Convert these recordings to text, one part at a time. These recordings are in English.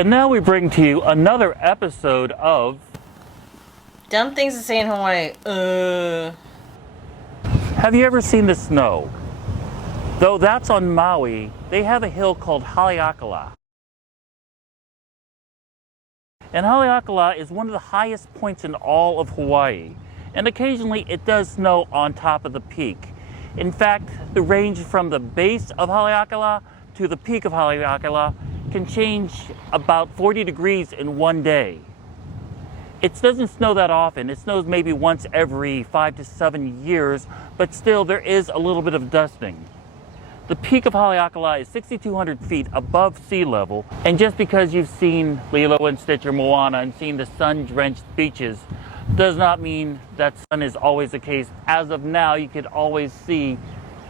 And now we bring to you another episode of Dumb things to say in Hawaii. Have you ever seen the snow? Though that's on Maui, they have a hill called Haleakala. And Haleakala is one of the highest points in all of Hawaii. And occasionally it does snow on top of the peak. In fact, the range from the base of Haleakala to the peak of Haleakala can change about 40 degrees in one day. It doesn't snow that often. It snows maybe once every 5 to 7 years, but still there is a little bit of dusting. The peak of Haleakala is 6,200 feet above sea level, and just because you've seen Lilo and Stitch or Moana and seen the sun-drenched beaches does not mean that sun is always the case. As of now, you could always see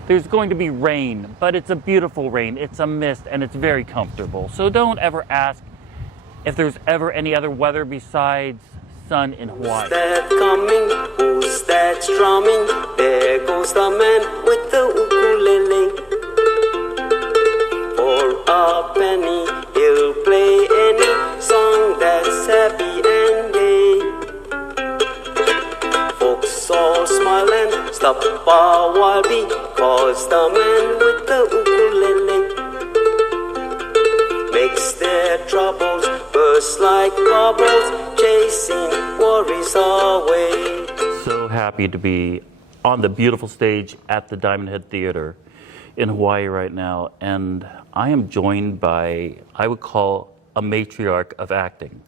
there's going to be rain, but it's a beautiful rain. It's a mist, and it's very comfortable. So don't ever ask if there's ever any other weather besides sun in Hawaii. Who's that coming? Who's that strumming? There goes the man with the ukulele. For a penny, he'll play any song that's happy and gay. Folks all smile and stop a while because the man with the ukulele makes their troubles burst like bubbles, chasing worries away. So happy to be on the beautiful stage at the Diamond Head Theater in Hawaii right now, and I am joined by, I would call, a matriarch of acting.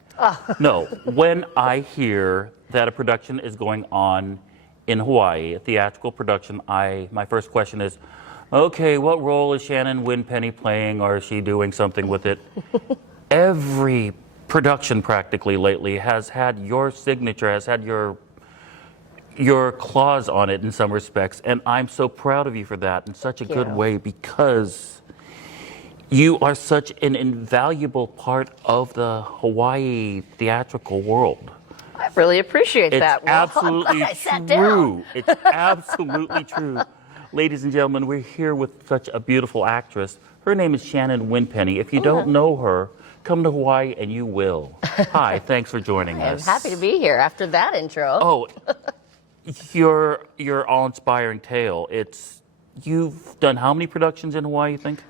No, when I hear that a production is going on in Hawaii, a theatrical production, my first question is, okay, what role is Shannon Winpenny playing, or is she doing something with it? Every production practically lately has had your signature, has had your claws on it in some respects, and I'm so proud of you for that in such a good way, because you are such an invaluable part of the Hawaii theatrical world. I really appreciate that. Well, Absolutely true. It's absolutely true. Ladies and gentlemen, we're here with such a beautiful actress. Her name is Shannon Winpenny. If you don't know her, come to Hawaii and you will. Hi, thanks for joining us. I'm happy to be here after that intro. Oh, your all-inspiring tale. You've done how many productions in Hawaii, you think?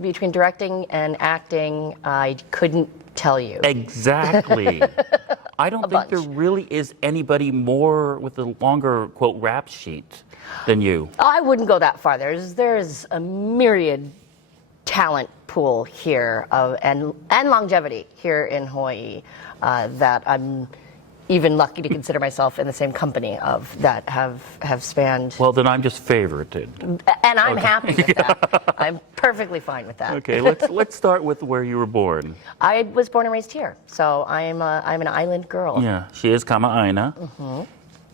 Between directing and acting, I couldn't tell you. Exactly. I don't think there really is anybody more with a longer, quote, rap sheet than you. I wouldn't go that far. There's a myriad talent pool here and longevity here in Hawaii that I'm even lucky to consider myself in the same company of that have spanned. Well, then I'm just favorited. And I'm happy with that. I'm perfectly fine with that. Okay, let's start with where you were born. I was born and raised here, so I'm an island girl. Yeah, she is Kama'aina. Mm-hmm.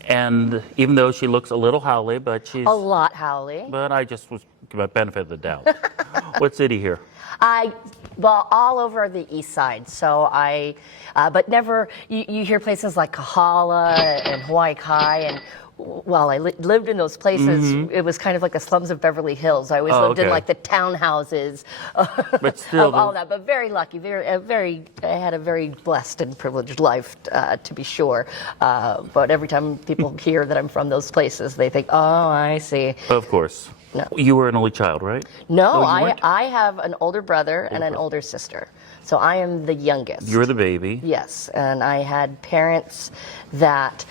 And even though she looks a little haole, but she's... A lot haole. But I just was give a benefit of the doubt. What city here? Well, all over the east side. So but never, you hear places like Kahala and Hawaii Kai, and while I lived in those places, it was kind of like the slums of Beverly Hills. I always lived in like the townhouses but still, of all that, but very lucky, I had a very blessed and privileged life, to be sure. But every time people hear that I'm from those places, they think, oh, I see. Of course. No. You were an only child, right? No, I have an older brother and an older sister. So I am the youngest. You're the baby. Yes, and I had parents that,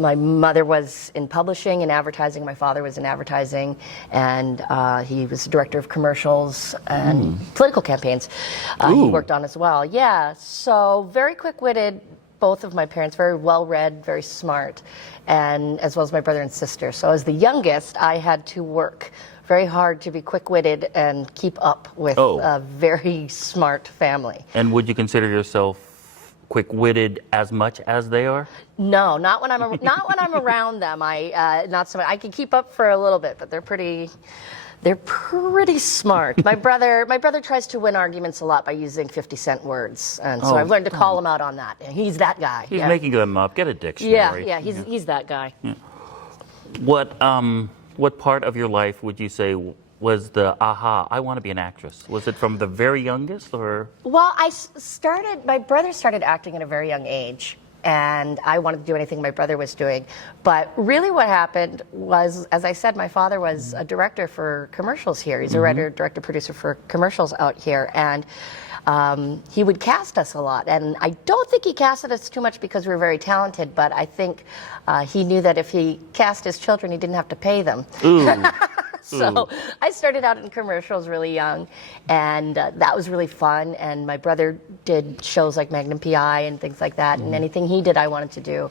my mother was in publishing and advertising, my father was in advertising, and he was director of commercials and political campaigns he worked on as well. Yeah, so very quick-witted, both of my parents, very well-read, very smart, and as well as my brother and sister. So as the youngest, I had to work very hard to be quick-witted and keep up with a very smart family. And would you consider yourself quick-witted as much as they are? No, not when I'm around them. Not so much. I can keep up for a little bit, but they're pretty smart. My brother tries to win arguments a lot by using 50-cent words, and so I've learned to call him out on that. And he's that guy. He's making them up. Get a dictionary. Yeah, he's that guy. Yeah. What part of your life would you say was the aha, I want to be an actress? Was it from the very youngest or? Well, my brother started acting at a very young age, and I wanted to do anything my brother was doing. But really what happened was, as I said, my father was a director for commercials here. He's a writer, director, producer for commercials out here. And he would cast us a lot. And I don't think he casted us too much because we were very talented, but I think he knew that if he cast his children, he didn't have to pay them. Ooh. So I started out in commercials really young, and that was really fun. And my brother did shows like Magnum PI and things like that, and anything he did, I wanted to do.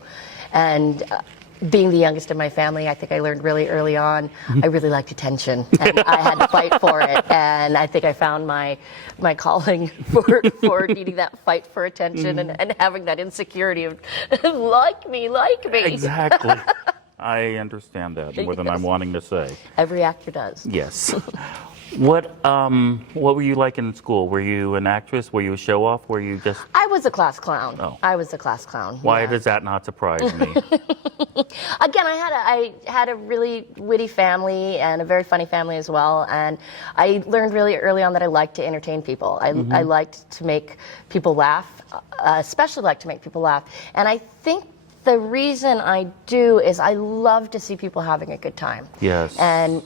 And being the youngest in my family, I think I learned really early on, I really liked attention, and I had to fight for it. And I think I found my calling for needing that fight for attention and having that insecurity of like me. Exactly. I understand that more than I'm wanting to say. Every actor does. Yes. What were you like in school? Were you an actress? Were you a show-off? Were you just... I was a class clown. Oh. I was a class clown. Why yeah. does that not surprise me? Again, I had a really witty family and a very funny family as well. And I learned really early on that I liked to entertain people. I liked to make people laugh, especially like to make people laugh. And I think the reason I do is I love to see people having a good time. Yes. And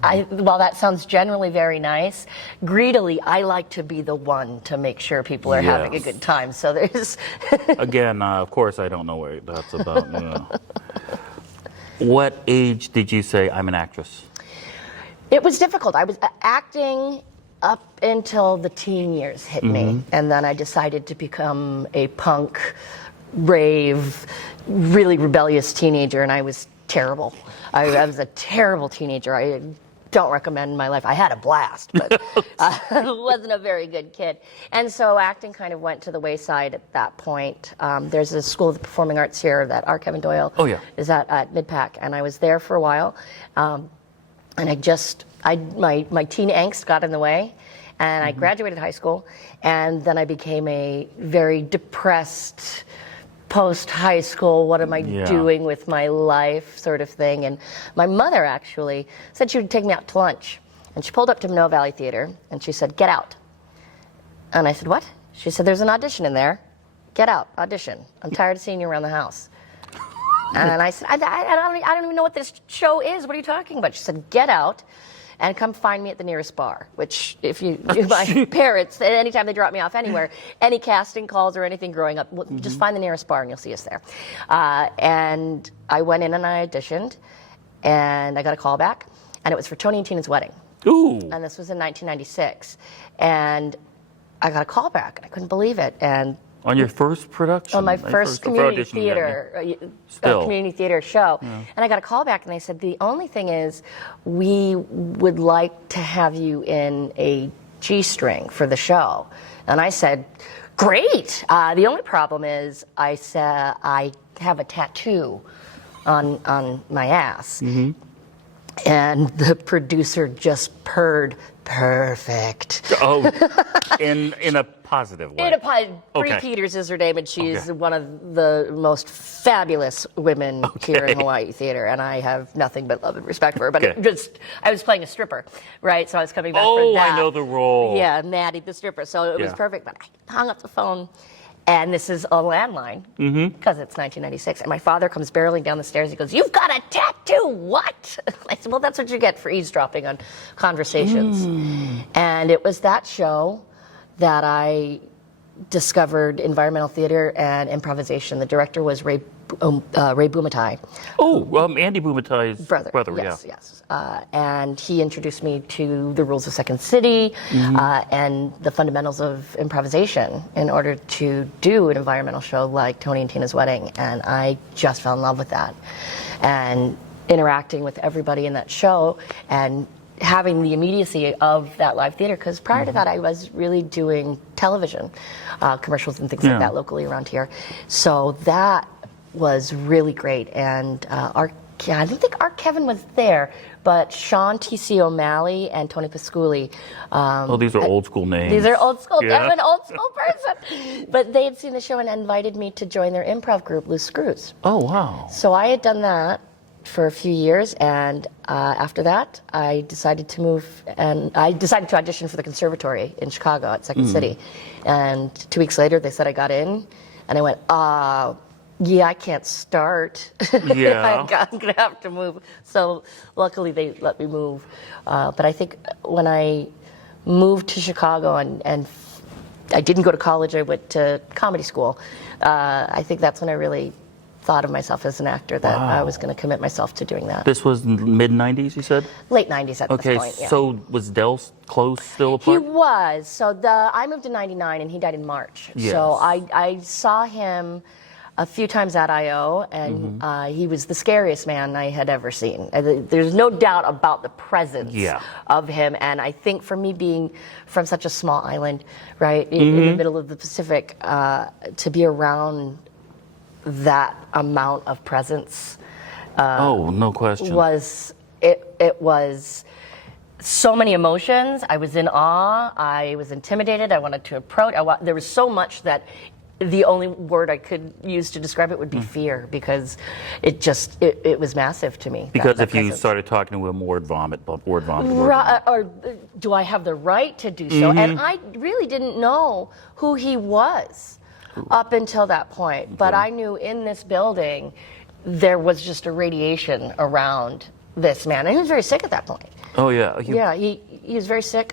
while that sounds generally very nice, greedily, I like to be the one to make sure people are having a good time. So there's... Again, of course, I don't know what that's about. You know. What age did you say, I'm an actress? It was difficult. I was acting up until the teen years hit me. And then I decided to become a punk, rave, really rebellious teenager, and I was terrible. I was a terrible teenager. I don't recommend my life. I had a blast, but I wasn't a very good kid. And so acting kind of went to the wayside at that point. There's a School of the Performing Arts here that R. Kevin Doyle is at Midpac, and I was there for a while. And my teen angst got in the way, and I graduated high school, and then I became a very depressed, post-high school, what am I doing with my life sort of thing. And my mother actually said she would take me out to lunch. And she pulled up to Manoa Valley Theater, and she said, get out. And I said, what? She said, there's an audition in there. Get out, audition. I'm tired of seeing you around the house. And I said, I don't even know what this show is. What are you talking about? She said, get out and come find me at the nearest bar, which if you knew my parents, anytime they drop me off anywhere, any casting calls or anything growing up, just find the nearest bar and you'll see us there. And I went in and I auditioned, and I got a call back, and it was for Tony and Tina's wedding. Ooh. And this was in 1996. And I got a call back, and I couldn't believe it. And on your first production? On my first community theater, community theater show. Yeah. And I got a call back, and they said, the only thing is, we would like to have you in a G-string for the show. And I said, great. The only problem is, I said, I have a tattoo on my ass. And the producer just purred, perfect. Oh, in a positive way. Bree Peters is her name, and she's one of the most fabulous women here in Hawaii theater, and I have nothing but love and respect for her. But I was playing a stripper, right? So I was coming back from that. Oh, I know the role. Yeah, Maddie the stripper. So it was perfect. But I hung up the phone, and this is a landline because it's 1996. And my father comes barreling down the stairs. He goes, "You've got a tattoo? What?" I said, "Well, that's what you get for eavesdropping on conversations." And it was that show that I discovered environmental theater and improvisation. The director was Ray Bumatai. Oh, Andy Bumatai's brother. Yes. And he introduced me to the rules of Second City and the fundamentals of improvisation in order to do an environmental show like Tony and Tina's Wedding. And I just fell in love with that. And interacting with everybody in that show and having the immediacy of that live theater, because prior to that I was really doing television commercials and things like that locally around here. So that was really great. And I don't think R. Kevin was there, but Sean T.C. O'Malley and Tony Pasculi. These are old school names. These are old school. Yeah. I'm an old school person. But they had seen the show and invited me to join their improv group, Loose Screws. Oh, wow. So I had done that. for a few years, and after that, I decided to move, and I decided to audition for the conservatory in Chicago at Second City. And 2 weeks later, they said I got in, and I went, yeah, I can't start. Yeah. I'm gonna have to move. So luckily, they let me move. But I think when I moved to Chicago and I didn't go to college, I went to comedy school. I think that's when I really thought of myself as an actor, that I was going to commit myself to doing that. This was mid-90s, you said? Late 90s at this point, yeah. So was Del close still He apart? was. So I moved in 99 and he died in March. Yes. So I saw him a few times at I.O. and he was the scariest man I had ever seen. There's no doubt about the presence of him. And I think for me, being from such a small island, right, in the middle of the Pacific, to be around that amount of presence no question. It was so many emotions. I was in awe. I was intimidated. I wanted to approach. There was so much that the only word I could use to describe it would be fear, because it was massive to me. Because that if you presence. started talking to him, word vomit. Or do I have the right to do so? And I really didn't know who he was up until that point. But I knew in this building there was just a radiation around this man, and he was very sick at that point. Oh yeah. He was very sick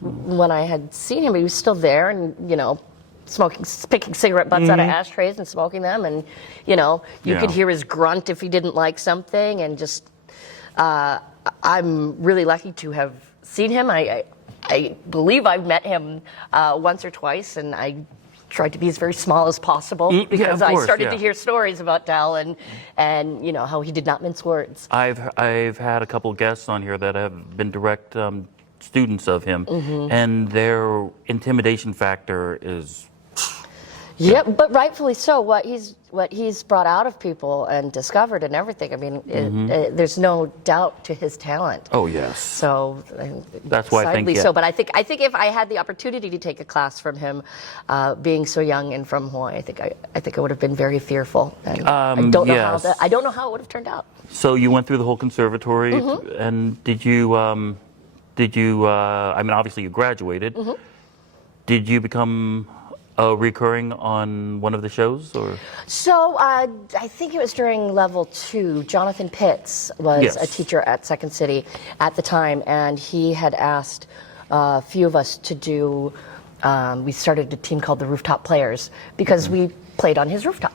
when I had seen him. He was still there, and picking cigarette butts out of ashtrays and smoking them, and you could hear his grunt if he didn't like something, and just I'm really lucky to have seen him. I believe I've met him once or twice, and I tried to be as very small as possible, because I started to hear stories about Del and how he did not mince words. I've had a couple guests on here that have been direct students of him, and their intimidation factor is. Yeah, but rightfully so. What he's brought out of people and discovered and everything. I mean, there's no doubt to his talent. Oh yes. So that's why I think. So, but I think if I had the opportunity to take a class from him, being so young and from Hawaii, I think I would have been very fearful. And I don't know how it would have turned out. So you went through the whole conservatory, and did you? I mean, obviously you graduated. Did you become recurring on one of the shows, or? So I think it was during level 2. Jonathan Pitts was a teacher at Second City at the time, and he had asked a few of us to do. We started a team called the Rooftop Players, because we played on his rooftop.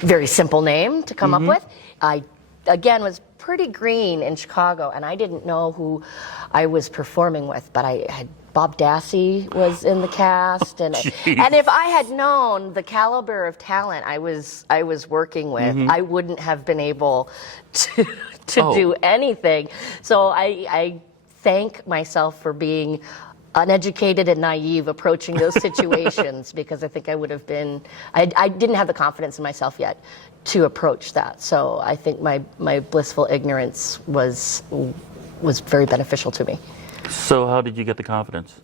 Very simple name to come up with. I again was pretty green in Chicago, and I didn't know who I was performing with, but I had. Bob Dassey was in the cast, and if I had known the caliber of talent I was working with, I wouldn't have been able to do anything. So I thank myself for being uneducated and naive approaching those situations, because I think I would have been. I didn't have the confidence in myself yet to approach that. So I think my blissful ignorance was very beneficial to me. So how did you get the confidence?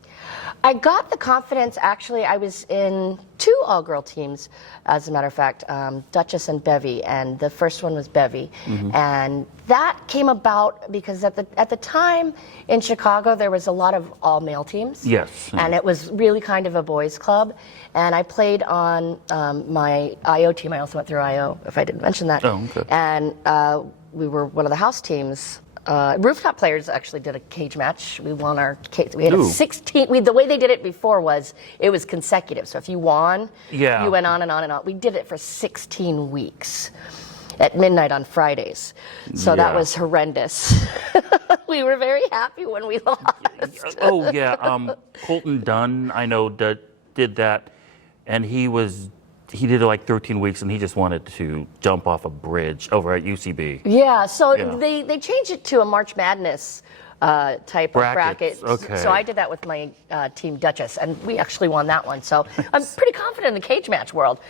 I got the confidence, actually, I was in 2 all-girl teams, as a matter of fact, Duchess and Bevy, and the first one was Bevy. And that came about because at the time in Chicago, there was a lot of all-male teams. Yes. And it was really kind of a boys' club. And I played on my I.O. team. I also went through I.O., if I didn't mention that. Oh, okay. And we were one of the house teams. Rooftop Players actually did a cage match. We won our cage. We had a 16. The way they did it before was it was consecutive. So if you won, you went on and on and on. We did it for 16 weeks at midnight on Fridays. So that was horrendous. We were very happy when we lost. Oh yeah, Colton Dunn, I know, did that, and he did it like 13 weeks, and he just wanted to jump off a bridge over at UCB. Yeah, so they changed it to a March Madness type of bracket. Okay. So I did that with my team Duchess, and we actually won that one. So I'm pretty confident in the cage match world.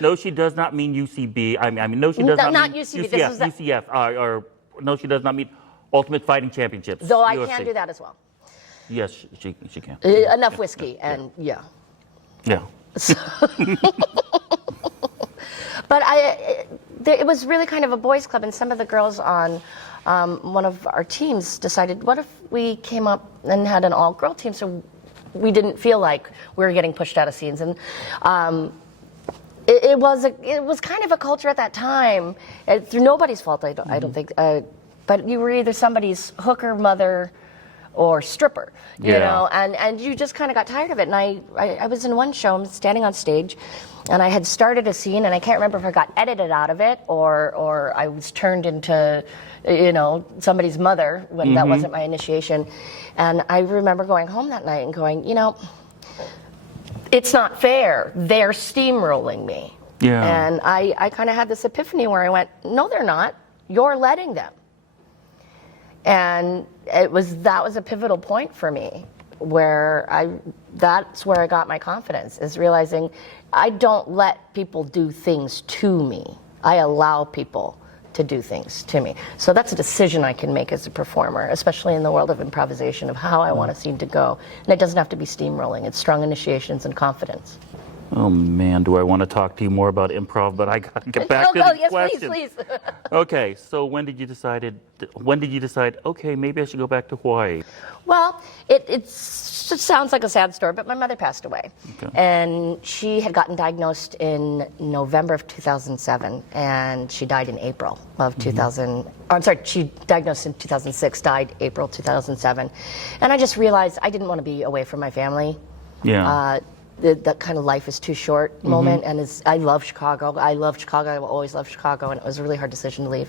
No, she does not mean UCB. I mean, no, she does not mean UCB. UCF. Or no, she does not mean Ultimate Fighting Championships. Though I can do that as well. Yes, she can. Enough whiskey, and yeah. Yeah. But it was really kind of a boys' club, and some of the girls on one of our teams decided, what if we came up and had an all-girl team, so we didn't feel like we were getting pushed out of scenes. And it was kind of a culture at that time, through nobody's fault, I don't think, but you were either somebody's hooker, mother, or stripper, you know, and you just kind of got tired of it. And I was in one show, I'm standing on stage, and I had started a scene, and I can't remember if I got edited out of it or I was turned into, you know, somebody's mother when that wasn't my initiation. And I remember going home that night and going, you know, it's not fair. They're steamrolling me. Yeah. And I kind of had this epiphany where I went, no, they're not. You're letting them. And that was a pivotal point for me, where that's where I got my confidence, is realizing I don't let people do things to me. I allow people to do things to me. So that's a decision I can make as a performer, especially in the world of improvisation, of how I want a scene to go. And it doesn't have to be steamrolling. It's strong initiations and confidence. Oh man, do I want to talk to you more about improv, but I got to get back to the question. Please. Okay, so when did you decide, okay, maybe I should go back to Hawaii? Well, it sounds like a sad story, but my mother passed away. Okay. And she had gotten diagnosed in November of 2007, and she died in April of 2000. I'm sorry, she diagnosed in 2006, died April 2007. And I just realized I didn't want to be away from my family. Yeah. That kind of life is too short moment, and I love Chicago. I love Chicago. I will always love Chicago, and it was a really hard decision to leave.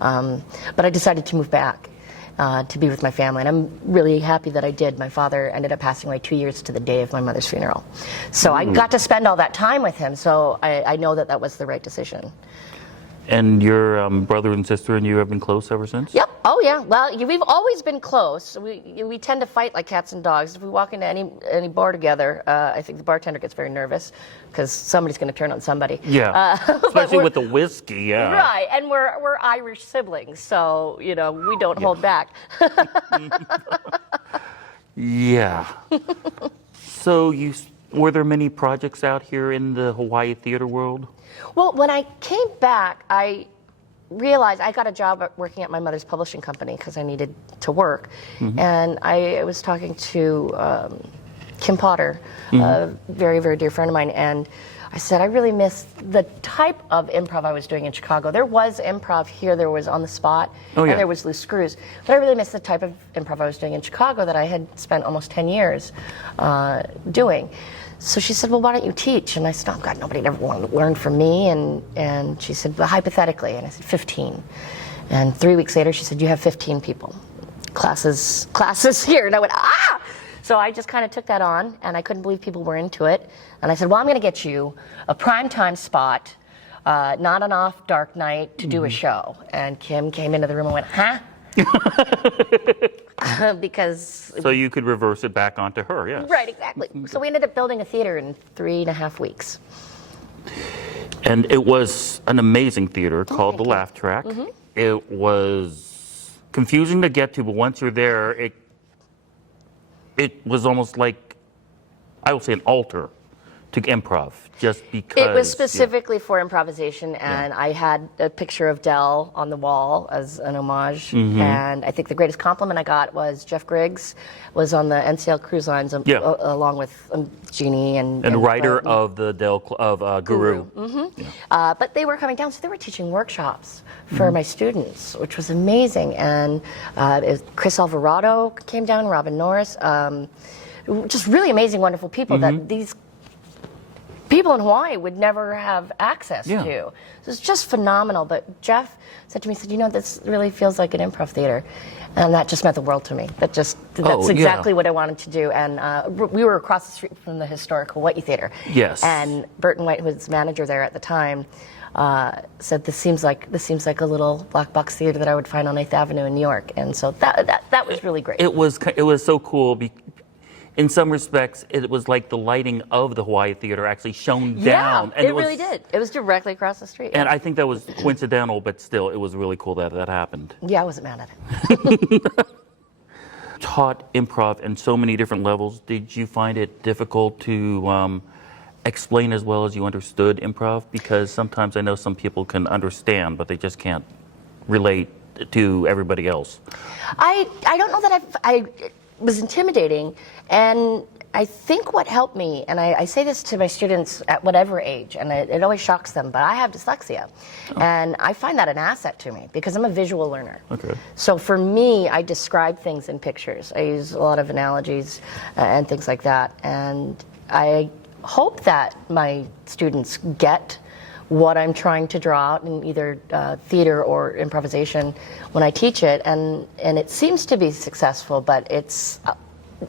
But I decided to move back to be with my family, and I'm really happy that I did. My father ended up passing away 2 years to the day of my mother's funeral. So I got to spend all that time with him, so I know that was the right decision. And your brother and sister and you have been close ever since? Yep. Oh, yeah. Well, we've always been close. We tend to fight like cats and dogs. If we walk into any bar together, I think the bartender gets very nervous because somebody's going to turn on somebody. Yeah. Especially with the whiskey, yeah. Right. And we're Irish siblings, so, you know, we don't hold back. Yeah. So were there many projects out here in the Hawaii theater world? Well, when I came back, I realized I got a job working at my mother's publishing company because I needed to work. And I was talking to Kim Potter, a very, very dear friend of mine, and I said, I really miss the type of improv I was doing in Chicago. There was improv here, there was On the Spot, and there was Loose Screws. But I really miss the type of improv I was doing in Chicago that I had spent almost 10 years doing. So she said, well, why don't you teach? And I said, oh, God, nobody ever wanted to learn from me. And she said, well, hypothetically. And I said, 15. And 3 weeks later, she said, you have 15 people. Classes here. And I went, ah! So I just kind of took that on, and I couldn't believe people were into it. And I said, well, I'm going to get you a primetime spot, not an off dark night, to do a show. And Kim came into the room and went, huh? Because so you could reverse it back onto her, yes. Right, exactly. So we ended up building a theater in 3.5 weeks. And it was an amazing theater called the Laugh Track. It was confusing to get to, but once you're there, it was almost like, I will say, an altar to improv, just because. It was specifically for improvisation, and I had a picture of Del on the wall as an homage. And I think the greatest compliment I got was Jeff Griggs was on the NCL Cruise Lines along with Jeannie and writer of the Guru. But they were coming down, so they were teaching workshops for my students, which was amazing. And Chris Alvarado came down, Robin Norris, just really amazing, wonderful people that these people in Hawaii would never have access to. So it's just phenomenal. But Jeff said to me, he said, you know, this really feels like an improv theater. And that just meant the world to me. That's exactly what I wanted to do. And we were across the street from the historic Hawaii Theater. Yes. And Burton White, who was manager there at the time, said this seems like a little black box theater that I would find on 8th Avenue in New York. And so that was really great. It was so cool. In some respects, it was like the lighting of the Hawaii Theater actually shone down. And it really did. It was directly across the street. And I think that was coincidental, but still, it was really cool that happened. Yeah, I wasn't mad at it. Taught improv in so many different levels. Did you find it difficult to explain as well as you understood improv? Because sometimes I know some people can understand, but they just can't relate to everybody else. I don't know that I was intimidating, and I think what helped me, and I say this to my students at whatever age, and it always shocks them, but I have dyslexia. And I find that an asset to me because I'm a visual learner. Okay. So for me, I describe things in pictures. I use a lot of analogies and things like that. And I hope that my students get what I'm trying to draw out in either theater or improvisation when I teach it. And it seems to be successful, but it's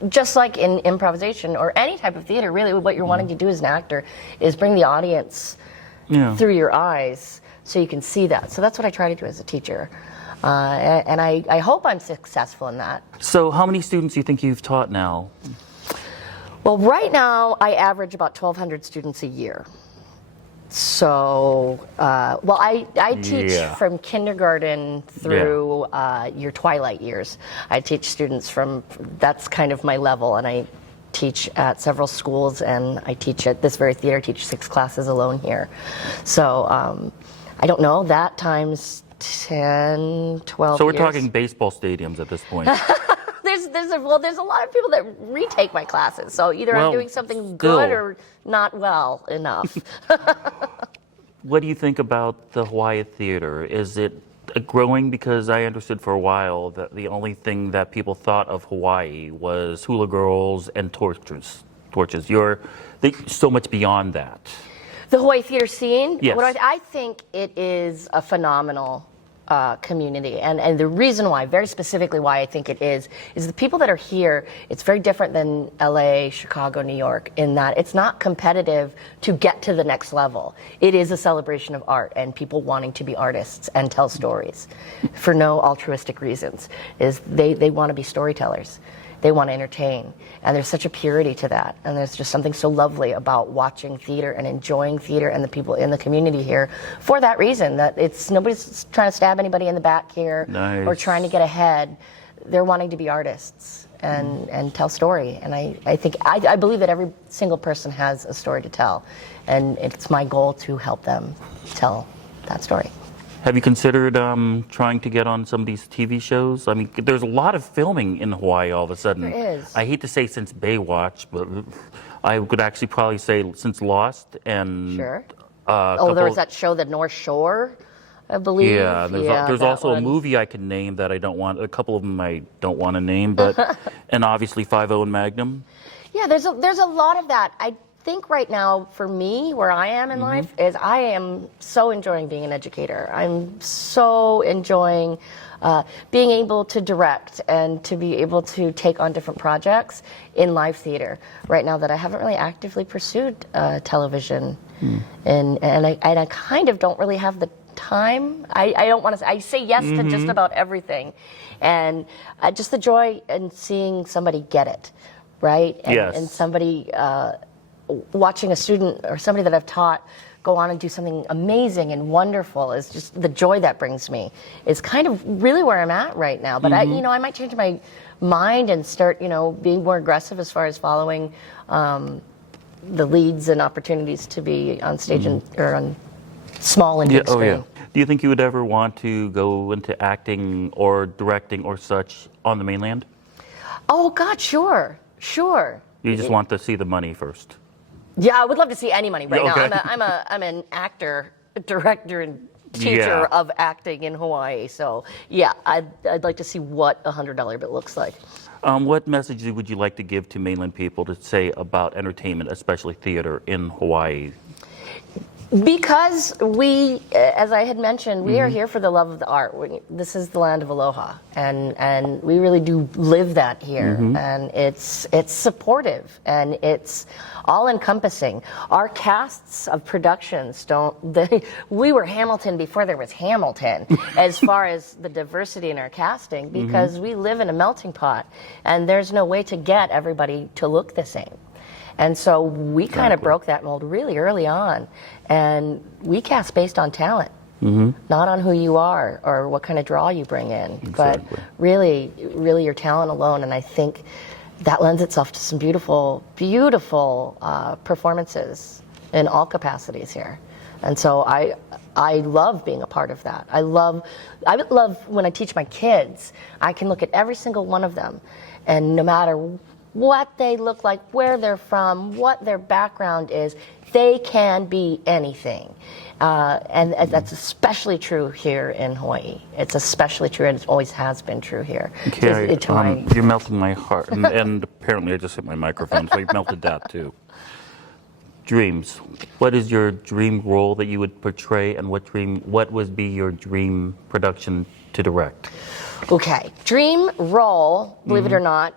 just like in improvisation or any type of theater, really what you're wanting to do as an actor is bring the audience through your eyes so you can see that. So that's what I try to do as a teacher. And I hope I'm successful in that. So how many students do you think you've taught now? Well, right now I average about 1,200 students a year. So, well, I teach from kindergarten through your twilight years. I teach students that's kind of my level, and I teach at several schools, and I teach at this very theater, I teach 6 classes alone here. So, I don't know, that times 10, 12 So we're years. talking baseball stadiums at this point. There's a lot of people that retake my classes. So either I'm doing something good or not well enough. What do you think about the Hawaii theater? Is it growing? Because I understood for a while that the only thing that people thought of Hawaii was hula girls and torches. You're so much beyond that. The Hawaii theater scene? Yes. I think it is a phenomenal community, and the reason why, very specifically why I think it is the people that are here. It's very different than LA, Chicago, New York, in that it's not competitive to get to the next level. It is a celebration of art and people wanting to be artists and tell stories for no altruistic reasons. They want to be storytellers. They want to entertain, and there's such a purity to that, and there's just something so lovely about watching theater and enjoying theater and the people in the community here for that reason, that nobody's trying to stab anybody in the back here or trying to get ahead. They're wanting to be artists and tell story, and I believe that every single person has a story to tell, and it's my goal to help them tell that story. Have you considered trying to get on some of these TV shows? I mean, there's a lot of filming in Hawaii all of a sudden. There is. I hate to say since Baywatch, but I would actually probably say since Lost and... Sure. There was that show, The North Shore, I believe. Yeah, there's also a movie I can name that I don't want. A couple of them I don't want to name, but and obviously 5-0 and Magnum. Yeah, there's a lot of that. I think right now, for me, where I am in life, is I am so enjoying being an educator. I'm so enjoying being able to direct and to be able to take on different projects in live theater right now that I haven't really actively pursued television. And I kind of don't really have the time. I don't want to say, I say yes to just about everything. And just the joy in seeing somebody get it, right? And somebody... watching a student or somebody that I've taught go on and do something amazing and wonderful is just the joy that brings me is kind of really where I'm at right now. But I might change my mind and start, being more aggressive as far as following the leads and opportunities to be on stage or on small and big screen. Do you think you would ever want to go into acting or directing or such on the mainland? Oh God, sure. You just want to see the money first. Yeah, I would love to see any money right now. I'm an actor, director, and teacher of acting in Hawaii. So yeah, I'd like to see what $100 bill looks like. What message would you like to give to mainland people to say about entertainment, especially theater in Hawaii? Because we, as I had mentioned, we are here for the love of the art. This is the land of aloha, and we really do live that here. And it's supportive and it's all encompassing. Our casts of productions we were Hamilton before there was Hamilton, as far as the diversity in our casting, because we live in a melting pot, and there's no way to get everybody to look the same. And so we kind of broke that mold really early on, and we cast based on talent, not on who you are or what kind of draw you bring in, but really your talent alone. And I think that lends itself to some beautiful, beautiful performances in all capacities here. And so I love being a part of that. I love when I teach my kids, I can look at every single one of them, and no matter what they look like, where they're from, what their background is, they can be anything. And that's especially true here in Hawaii. It's especially true, and it always has been true here. Okay, you're melting my heart. And apparently I just hit my microphone, so you've melted that too. Dreams. What is your dream role that you would portray, and what would be your dream production to direct? Okay, dream role, believe it or not,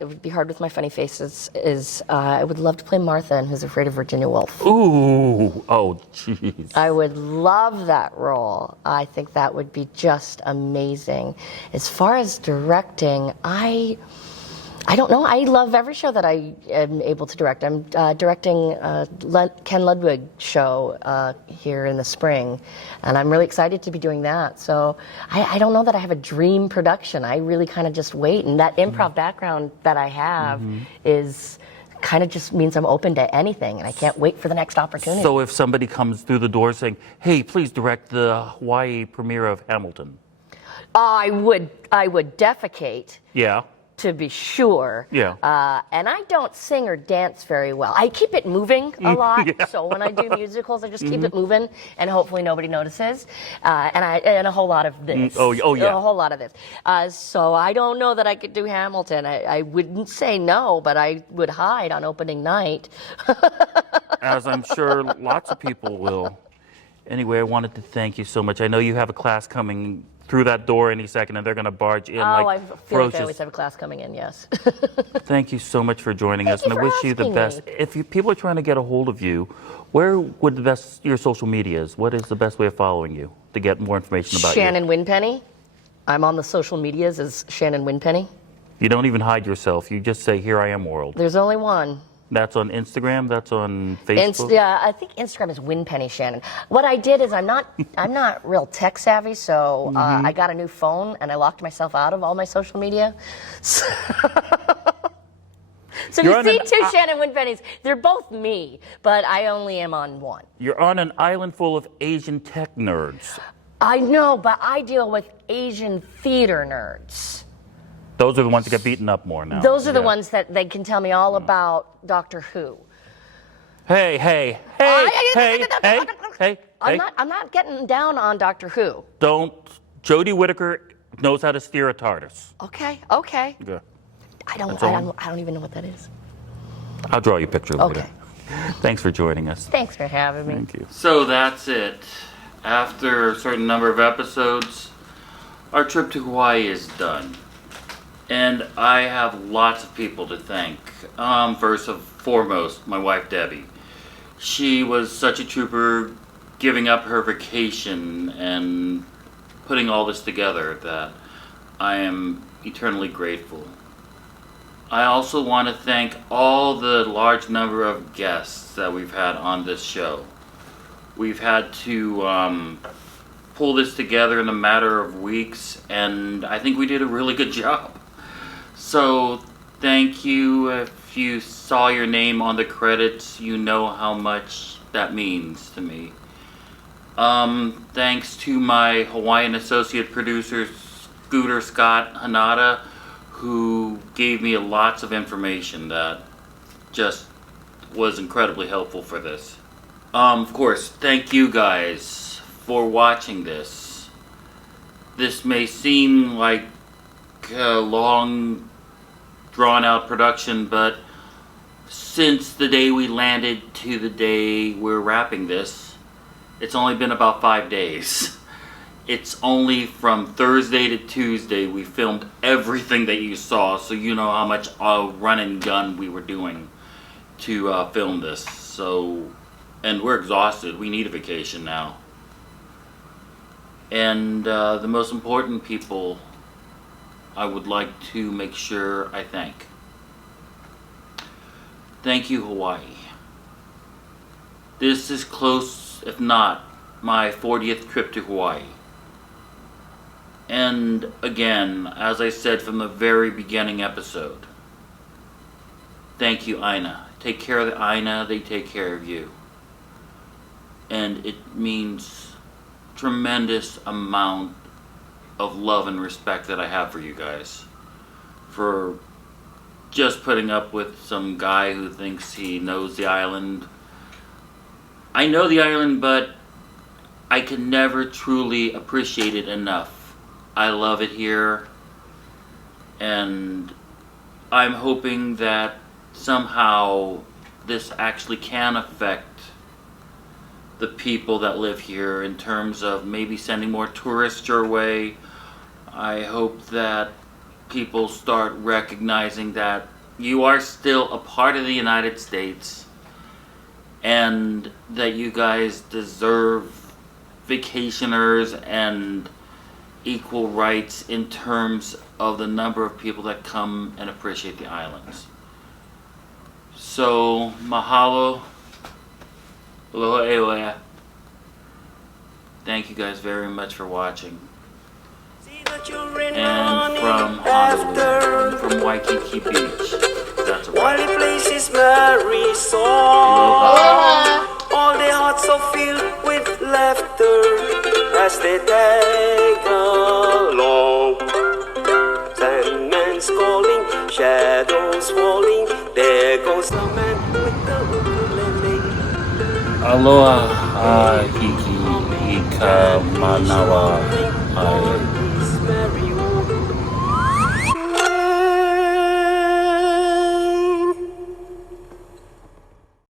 it would be hard with my funny faces, is I would love to play Martha in Who's Afraid of Virginia Woolf. Ooh, oh jeez. I would love that role. I think that would be just amazing. As far as directing, I don't know. I love every show that I am able to direct. I'm directing Ken Ludwig show here in the spring, and I'm really excited to be doing that. So I don't know that I have a dream production. I really kind of just wait, and that improv background that I have is kind of just means I'm open to anything, and I can't wait for the next opportunity. So if somebody comes through the door saying, "Hey, please direct the Hawaii premiere of Hamilton," I would defecate. Yeah. To be sure. Yeah. And I don't sing or dance very well. I keep it moving a lot. Yeah. So when I do musicals, I just keep it moving, and hopefully nobody notices. And a whole lot of this. Oh yeah. A whole lot of this. So I don't know that I could do Hamilton. I wouldn't say no, but I would hide on opening night. As I'm sure lots of people will. Anyway, I wanted to thank you so much. I know you have a class coming through that door any second, and they're going to barge in I feel like I always have a class coming in, yes. Thank you so much for joining us, and I wish you the asking best. me. If people are trying to get a hold of you, where would your social media is? What is the best way of following you to get more information about Shannon Winpenny. I'm on the social medias as Shannon Winpenny. you? You don't even hide yourself. You just say, "Here I am, world." There's only one. That's on Instagram. That's on Facebook. Yeah, I think Instagram is Winpenny Shannon. What I did is I'm not real tech savvy, so I got a new phone and I locked myself out of all my social media. So you see two Shannon Winpennys. They're both me, but I only am on one. You're on an island full of Asian tech nerds. I know, but I deal with Asian theater nerds. Those are the ones that get beaten up more now. Those are the ones that they can tell me all about Doctor Who. Hey. I'm not getting down on Doctor Who. Don't. Jodie Whittaker knows how to steer a TARDIS. Okay. Good. I don't even know what that is. I'll draw you a picture later. Okay. Thanks for joining us. Thanks for having me. Thank you. So that's it. After a certain number of episodes, our trip to Hawaii is done. And I have lots of people to thank. First and foremost, my wife Debbie. She was such a trooper, giving up her vacation and putting all this together, that I am eternally grateful. I also want to thank all the large number of guests that we've had on this show. We've had to pull this together in a matter of weeks, and I think we did a really good job. So thank you. If you saw your name on the credits, you know how much that means to me. Thanks to my Hawaiian associate producer, Scooter Scott Hanada, who gave me lots of information that just was incredibly helpful for this. Of course, thank you guys for watching this. This may seem like a long, drawn-out production, but since the day we landed to the day we're wrapping this, it's only been about 5 days. It's only from Thursday to Tuesday we filmed everything that you saw, so you know how much run and gun we were doing to film this. And we're exhausted. We need a vacation now. And the most important people I would like to make sure I thank. Thank you, Hawaii. This is close, if not, my 40th trip to Hawaii. And again, as I said from the very beginning episode, thank you, Aina. Take care of the Aina, they take care of you. and it means tremendous amount of love and respect that I have for you guys, for just putting up with some guy who thinks he knows the island. I know the island, but I can never truly appreciate it enough. I love it here, and I'm hoping that somehow this actually can affect the people that live here in terms of maybe sending more tourists your way. I hope that people start recognizing that you are still a part of the United States and that you guys deserve vacationers and equal rights in terms of the number of people that come and appreciate the islands. So, mahalo. Aloha eoea. Thank you guys very much for watching. And from Honolulu, from Waikiki Beach. That's a While wrap. the place is merry song, Aloha. all the hearts are filled with laughter as they tag along. Sandman's calling, shadows falling, there goes the man with the ukulele. Aloha hiki i ka manawa ai.